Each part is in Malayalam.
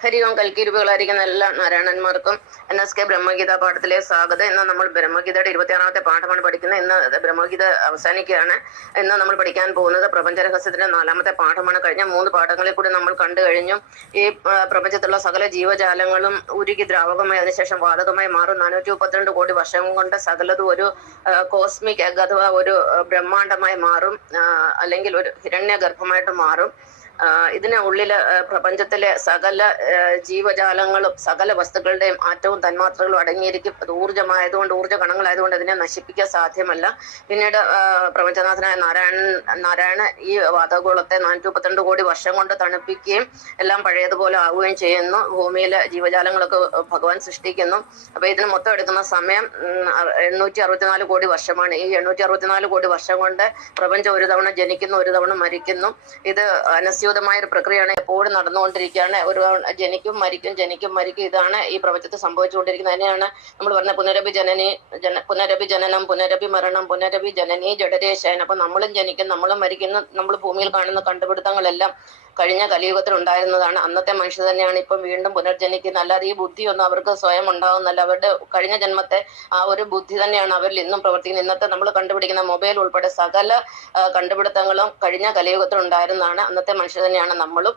ഹരി ഓം കൽക്കിരുവുകളായിരിക്കുന്ന എല്ലാ നാരായണന്മാർക്കും എൻ എസ് കെ ബ്രഹ്മഗീത പാഠത്തിലെ സ്വാഗതം. ഇന്ന് നമ്മൾ ബ്രഹ്മഗീതയുടെ ഇരുപത്തിയാറാമത്തെ പാഠമാണ് പഠിക്കുന്നത്. ഇന്ന് ബ്രഹ്മഗീത അവസാനിക്കുകയാണ്. ഇന്ന് നമ്മൾ പഠിക്കാൻ പോകുന്നത് പ്രപഞ്ച രഹസ്യത്തിന്റെ നാലാമത്തെ പാഠമാണ്. കഴിഞ്ഞ മൂന്ന് പാഠങ്ങളിൽ കൂടി നമ്മൾ കണ്ടു കഴിഞ്ഞു. ഈ പ്രപഞ്ചത്തിലുള്ള സകല ജീവജാലങ്ങളും ഉരുകി ദ്രാവകമായി അതിനുശേഷം വാതകമായി മാറും. നാനൂറ്റി മുപ്പത്തിരണ്ട് കോടി വർഷം കൊണ്ട് സകലതും ഒരു കോസ്മിക് അഥവാ ഒരു ബ്രഹ്മാണ്ഡമായി മാറും. അല്ലെങ്കിൽ ഒരു ഹിരണ്യ ഗർഭമായിട്ട് മാറും. ഇതിന് ഉള്ളിൽ പ്രപഞ്ചത്തിലെ സകല ജീവജാലങ്ങളും സകല വസ്തുക്കളുടെയും ആറ്റവും തന്മാത്രകളും അടങ്ങിയിരിക്കും. അത് ഊർജമായതുകൊണ്ട് ഊർജ കണങ്ങളായതുകൊണ്ട് അതിനെ നശിപ്പിക്കാൻ സാധ്യമല്ല. പിന്നീട് പ്രപഞ്ചനാഥനായ നാരായണൻ നാരായണ ഈ വാതകോളത്തെ നാനൂറ്റി മുപ്പത്തിരണ്ട് കോടി വർഷം കൊണ്ട് തണുപ്പിക്കുകയും എല്ലാം പഴയതുപോലെ ആവുകയും ചെയ്യുന്നു. ഭൂമിയിലെ ജീവജാലങ്ങളൊക്കെ ഭഗവാൻ സൃഷ്ടിക്കുന്നു. അപ്പൊ ഇതിന് മൊത്തം എടുക്കുന്ന സമയം എണ്ണൂറ്റി അറുപത്തിനാല് കോടി വർഷമാണ്. ഈ എണ്ണൂറ്റി അറുപത്തിനാല് കോടി വർഷം കൊണ്ട് പ്രപഞ്ചം ഒരു തവണ ജനിക്കുന്നു ഒരു തവണ മരിക്കുന്നു. ഇത് അനസ്യൂതമായ ഒരു പ്രക്രിയയാണ് എപ്പോഴും നടന്നുകൊണ്ടിരിക്കുകയാണ്. ഒരു ജനിക്കും മരിക്കും ജനിക്കും മരിക്കും ഇതാണ് ഈ പ്രപഞ്ചത്തിൽ സംഭവിച്ചുകൊണ്ടിരിക്കുന്നത്. തന്നെയാണ് നമ്മൾ പറഞ്ഞ പുനരഭി ജനനി ജന പുനരഭി ജനനം പുനരഭി മരണം പുനരഭി ജനനി ജഡരേശയൻ. അപ്പൊ നമ്മളും ജനിക്കും നമ്മളും മരിക്കുന്നു നമ്മൾ ഭൂമിയിൽ കാണുന്ന കണ്ടുപിടുത്തങ്ങളെല്ലാം കഴിഞ്ഞ കലിയുഗത്തിൽ ഉണ്ടായിരുന്നതാണ്. അന്നത്തെ മനുഷ്യ തന്നെയാണ് ഇപ്പം വീണ്ടും പുനർജനിക്കുന്നത്. അല്ലാതെ ഈ ബുദ്ധിയൊന്നും അവർക്ക് സ്വയം ഉണ്ടാവുന്നല്ല. അവരുടെ കഴിഞ്ഞ ജന്മത്തെ ആ ഒരു ബുദ്ധി തന്നെയാണ് അവരിൽ ഇന്നും പ്രവർത്തിക്കുന്നത്. ഇന്നത്തെ നമ്മൾ കണ്ടുപിടിക്കുന്ന മൊബൈൽ ഉൾപ്പെടെ സകല കണ്ടുപിടുത്തങ്ങളും കഴിഞ്ഞ കലിയുഗത്തിൽ ഉണ്ടായിരുന്നതാണ്. അന്നത്തെ മനുഷ്യ തന്നെയാണ് നമ്മളും.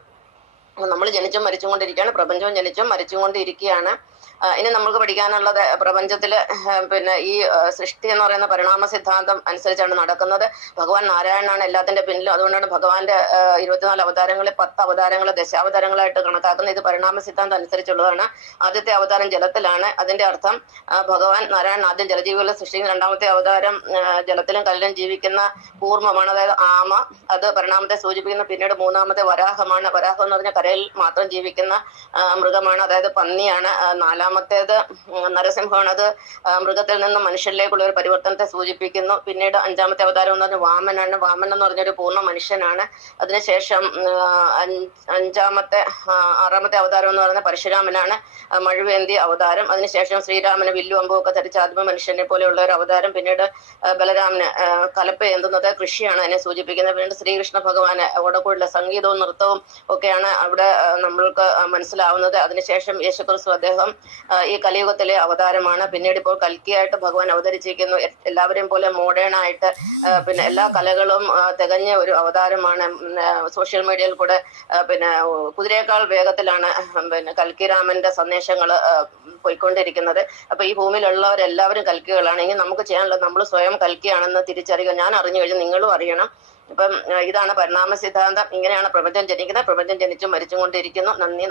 നമ്മൾ ജനിച്ചും മരിച്ചും കൊണ്ടിരിക്കുകയാണ്. പ്രപഞ്ചവും ജനിച്ചും മരിച്ചും കൊണ്ടിരിക്കുകയാണ്. ഇനി നമുക്ക് പഠിക്കാനുള്ളത് പ്രപഞ്ചത്തിൽ പിന്നെ ഈ സൃഷ്ടി എന്ന് പറയുന്ന പരിണാമ സിദ്ധാന്തം അനുസരിച്ചാണ് നടക്കുന്നത്. ഭഗവാൻ നാരായണനാണ് എല്ലാത്തിന്റെ പിന്നിലും. അതുകൊണ്ടാണ് ഭഗവാന്റെ ഇരുപത്തിനാല് അവതാരങ്ങളിൽ പത്ത് അവതാരങ്ങൾ ദശാവതാരങ്ങളായിട്ട് കണക്കാക്കുന്നത്. ഇത് പരിണാമ സിദ്ധാന്തം അനുസരിച്ചുള്ളതാണ്. ആദ്യത്തെ അവതാരം ജലത്തിലാണ്. അതിന്റെ അർത്ഥം ഭഗവാൻ നാരായണൻ ആദ്യം ജലജീവികളെ സൃഷ്ടിക്കുന്ന രണ്ടാമത്തെ അവതാരം ജലത്തിലും കല്ലിലും ജീവിക്കുന്ന കൂർമ്മമാണ് അതായത് ആമ അത് പരിണാമത്തെ സൂചിപ്പിക്കുന്ന പിന്നീട് മൂന്നാമത്തെ വരാഹമാണ്. വരാഹം എന്ന് പറഞ്ഞാൽ കരയിൽ മാത്രം ജീവിക്കുന്ന മൃഗമാണ്. അതായത് പന്നിയാണ് നാലാമത്തേത് നരസിംഹമാണ് അത് മൃഗത്തിൽ നിന്ന് മനുഷ്യരിലേക്കുള്ള ഒരു പരിവർത്തനത്തെ സൂചിപ്പിക്കുന്നു. പിന്നീട് അഞ്ചാമത്തെ അവതാരം എന്ന് പറഞ്ഞാൽ വാമനാണ്. വാമൻ എന്ന് പറഞ്ഞൊരു പൂർണ മനുഷ്യനാണ്. അതിനുശേഷം അഞ്ചാമത്തെ ആറാമത്തെ അവതാരം എന്ന് പറയുന്നത് പരശുരാമനാണ്. മഴുവേന്തി അവതാരം. അതിനുശേഷം ശ്രീരാമന് വില്ലു അമ്പുമൊക്കെ ധരിച്ച ആത്മ മനുഷ്യനെ പോലെയുള്ള ഒരു അവതാരം. പിന്നീട് ബലരാമന് കലപ്പ എന്തുന്നത് കൃഷിയാണ് അതിനെ സൂചിപ്പിക്കുന്നത്. പിന്നീട് ശ്രീകൃഷ്ണ ഭഗവാന് അവിടെ കൂടുതൽ സംഗീതവും നൃത്തവും ഒക്കെയാണ് അവിടെ നമ്മൾക്ക് മനസ്സിലാവുന്നത്. അതിനുശേഷം യേശുക്രിസ്തു അദ്ദേഹം ഈ കലിയുഗത്തിലെ അവതാരമാണ്. പിന്നീട് ഇപ്പോൾ കൽക്കിയായിട്ട് ഭഗവാൻ അവതരിച്ചിരിക്കുന്നു. എല്ലാവരെയും പോലെ മോഡേൺ ആയിട്ട് പിന്നെ എല്ലാ കലകളും തികഞ്ഞ ഒരു അവതാരമാണ്. സോഷ്യൽ മീഡിയയിൽ കൂടെ പിന്നെ കുതിരയേക്കാൾ വേഗത്തിലാണ് പിന്നെ കൽക്കിരാമന്റെ സന്ദേശങ്ങൾ പോയിക്കൊണ്ടിരിക്കുന്നത്. അപ്പൊ ഈ ഭൂമിയിലുള്ളവരെല്ലാവരും കൽക്കികളാണ്. ഇനി നമുക്ക് ചെയ്യാനുള്ളത് നമ്മൾ സ്വയം കൽക്കിയാണെന്ന് തിരിച്ചറിയുക. ഞാൻ അറിഞ്ഞു കഴിഞ്ഞാൽ നിങ്ങളും അറിയണം. ഇപ്പം ഇതാണ് പരിണാമ സിദ്ധാന്തം. ഇങ്ങനെയാണ് പ്രപഞ്ചം ജനിക്കുന്നത്. പ്രപഞ്ചം ജനിച്ചും മരിച്ചും കൊണ്ടിരിക്കുന്നു. നന്ദി